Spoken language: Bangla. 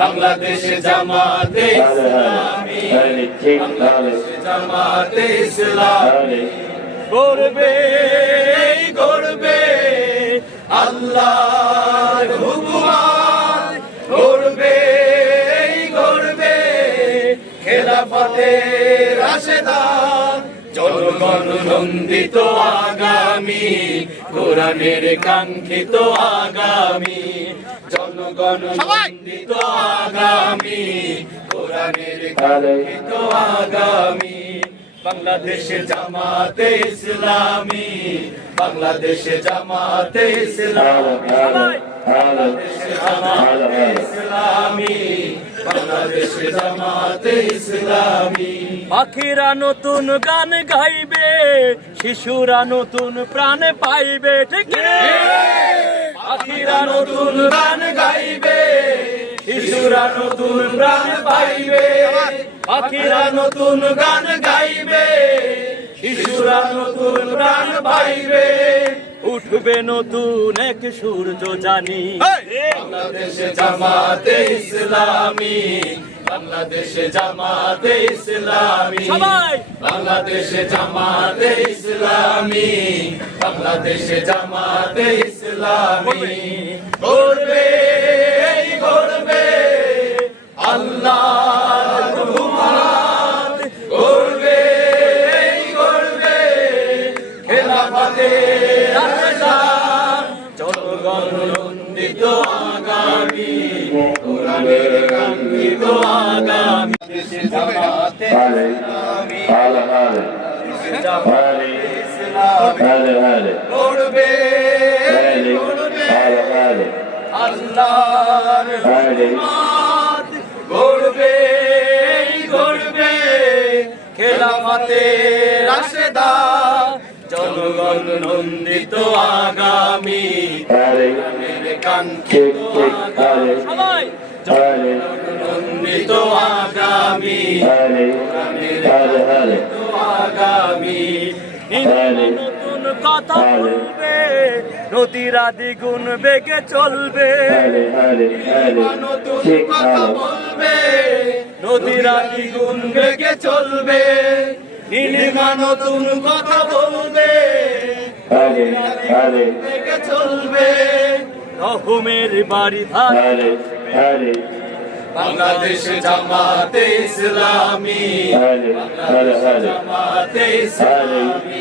বাংলাদেশ জামাতে ইসলামী, বাংলাদেশ জামাতে ইসলামী গর্বে গর্বে আল্লাহর হুকুমত, গর্বে গর্বে খেলাফতে রাশেদান, জনগণ নন্দিত আগামী, কোরআনের কাঙ্ক্ষিত আগামী, জনগণ নন্দিত আগামী, কোরআনের কাঙ্ক্ষিত আগামী। বাংলাদেশ জামাতে ইসলামী, বাংলাদেশ জামাতে ইসলামী, বাংলাদেশ জামাতে ইসলামী, বাংলাদেশ জামাতে ইসলামী। পাখিরা নতুন গান গাইবে, শিশুরা নতুন প্রাণ পাইবে, ঠিক পাখিরা নতুন গান গাইবে, শিশুরা নতুন প্রাণ পাইবে, পাখিরা নতুন গান গাইবে, শিশুরা নতুন প্রাণ পাইবে, উঠবে নতুন এক সূর্য জানি। বাংলাদেশ জামাতে ইসলামী, বাংলাদেশ জামাতে ইসলামী, বাংলাদেশ জামাতে ইসলামী, বাংলাদেশ জামাতে ইসলামী গর্বে গর্বে আল্লাহর হুকুমত, গর্বে গর্বে খেলাফতে রাশেদান, জনগণ নন্দিত আগামী, কোরআনের কাঙ্ক্ষিত আগামী। জামাতে ইসলামী, জামাতে ইসলামী গর্বে গর্বে আল্লাহর হুকুমত, গর্বে গর্বে খেলাফতে রাশেদান, জনগণ নন্দিত আগামী, কোরআনের কাঙ্ক্ষিত আগামী, জনগণ নন্দিত আগামী, কোরআনের কাঙ্ক্ষিত আগামী। নতুন কথা বলবে, নদীরা দ্বিগুণ বেগে চলবে, নতুন কথা বলবে, নদীরা দ্বিগুণ বেগে চলবে, নীলিমা নতুন কথা বলবে, বেগে চলবে, রহমের বাড়ি ধারে। বাংলাদেশ জামাতে ইসলামী, বাংলাদেশ জামাতে ইসলামী।